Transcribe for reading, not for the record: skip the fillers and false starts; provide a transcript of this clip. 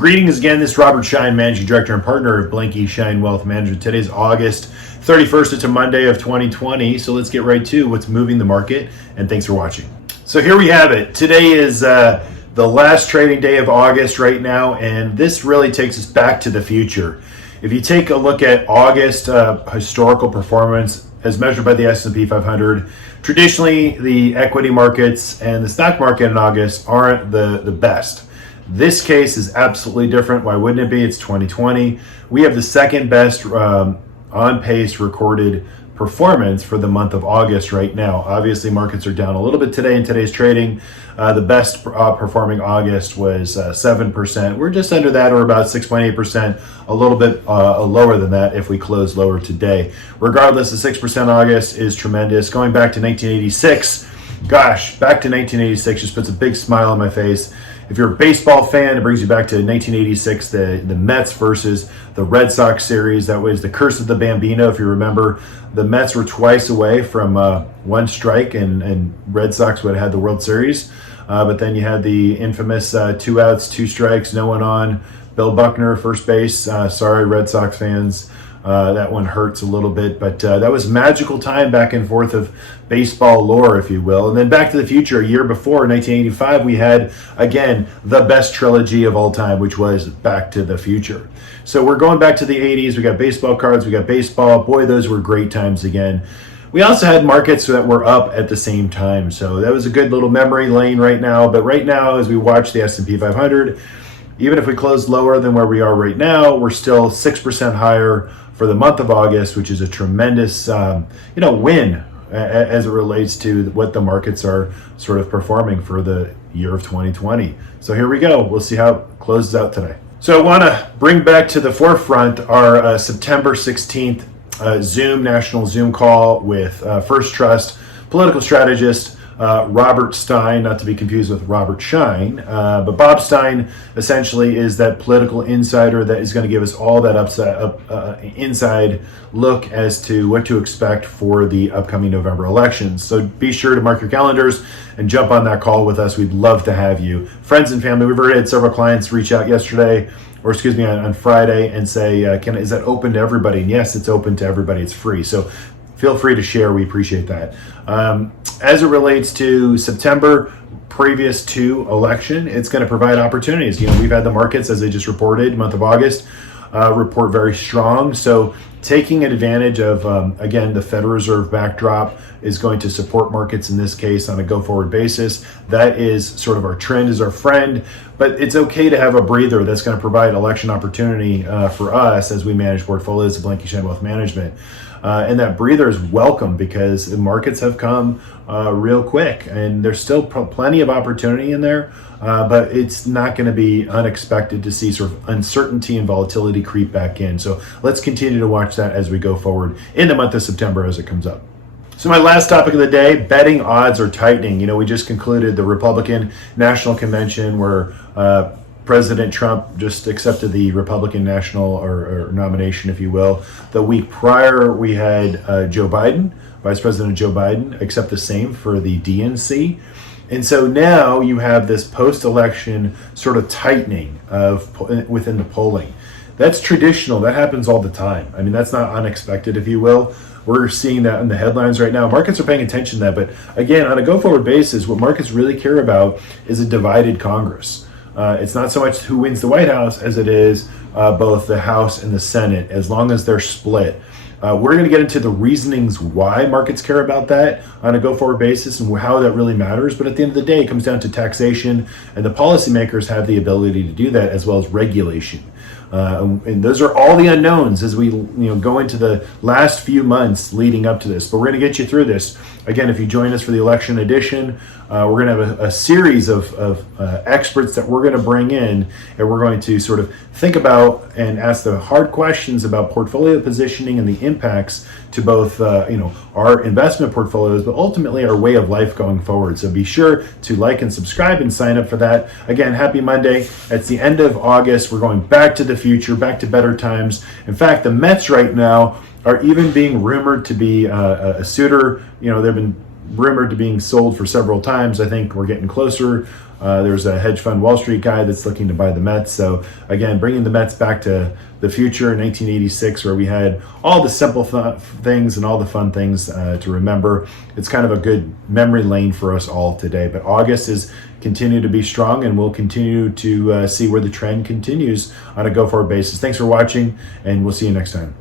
Greetings again. This is Robert Schein, Managing Director and Partner of Blanke Schein Wealth Management. Today's August 31st. It's a Monday of 2020. So let's get right to what's moving the market. And thanks for watching. So here we have it. Today is the last trading day of August right now. And this really takes us back to the future. If you take a look at August historical performance as measured by the S&P 500, traditionally the equity markets and the stock market in August aren't the best. This case is absolutely different. Why wouldn't it be? It's 2020. We have the second best on pace recorded performance for the month of August right now. Obviously, markets are down a little bit today in today's trading. The best performing August was 7%. We're just under that, or about 6.8%, a little bit lower than that if we close lower today. Regardless, the 6% August is tremendous. Going back to 1986, gosh, back to 1986 just puts a big smile on my face. If you're a baseball fan, it brings you back to 1986, the Mets versus the Red Sox series. That was the curse of the Bambino. If you remember, the Mets were twice away from one strike, and Red Sox would have had the World Series. But then you had the infamous 2 outs, 2 strikes, no one on. Bill Buckner, first base. Sorry, Red Sox fans. That one hurts a little bit, but that was magical time back and forth of baseball lore, if you will. And then Back to the Future, a year before, 1985, we had, again, the best trilogy of all time, which was Back to the Future. So we're going back to the 80s. We got baseball cards, we got baseball. Boy, those were great times again. We also had markets that were up at the same time. So that was a good little memory lane right now. But right now, as we watch the S&P 500, even if we close lower than where we are right now, we're still 6% higher for the month of August, which is a tremendous win as it relates to what the markets are sort of performing for the year of 2020. So here we go. We'll see how it closes out today. So I want to bring back to the forefront our September 16th national Zoom call with First Trust political strategist Robert Stein, not to be confused with Robert Schein, but Bob Stein essentially is that political insider that is going to give us all that inside look as to what to expect for the upcoming November elections. So be sure to mark your calendars and jump on that call with us. We'd love to have you. Friends and family, we've already had several clients reach out on Friday and say, is that open to everybody? And yes, it's open to everybody. It's free. So feel free to share. We appreciate that. As it relates to September, previous to election, it's going to provide opportunities. We've had the markets, as they just reported, month of August, report very strong. So taking advantage of, again, the Federal Reserve backdrop is going to support markets in this case on a go-forward basis. That is sort of our trend, is our friend. But it's okay to have a breather that's going to provide election opportunity for us as we manage portfolios of Blanke Schein Wealth Management. And that breather is welcome because the markets have come real quick, and there's still plenty of opportunity in there, but it's not going to be unexpected to see sort of uncertainty and volatility creep back in. So let's continue to watch that as we go forward in the month of September as it comes up. So my last topic of the day, betting odds are tightening. We just concluded the Republican National Convention where President Trump just accepted the Republican national or nomination, if you will. The week prior, we had Joe Biden, Vice President Joe Biden, accept the same for the DNC. And so now you have this post-election sort of tightening within the polling. That's traditional. That happens all the time. I mean, that's not unexpected, if you will. We're seeing that in the headlines right now. Markets are paying attention to that. But again, on a go-forward basis, what markets really care about is a divided Congress. It's not so much who wins the White House as it is both the House and the Senate, as long as they're split. We're going to get into the reasonings why markets care about that on a go-forward basis and how that really matters. But at the end of the day, it comes down to taxation, and the policymakers have the ability to do that, as well as regulation. And those are all the unknowns as we go into the last few months leading up to this. But we're going to get you through this. Again, if you join us for the election edition, we're going to have a series of experts that we're going to bring in, and we're going to sort of think about and ask the hard questions about portfolio positioning and the impacts to both our investment portfolios, but ultimately our way of life going forward. So be sure to like and subscribe and sign up for that. Again, happy Monday. It's the end of August. We're going back to the future, back to better times. In fact, the Mets right now are even being rumored to be a suitor. They've been rumored to being sold for several times. I think we're getting closer. There's a hedge fund Wall Street guy that's looking to buy the Mets. So again, bringing the Mets back to the future in 1986, where we had all the simple things and all the fun things to remember. It's kind of a good memory lane for us all today. But August is continue to be strong, and we'll continue to see where the trend continues on a go-forward basis. Thanks for watching, and we'll see you next time.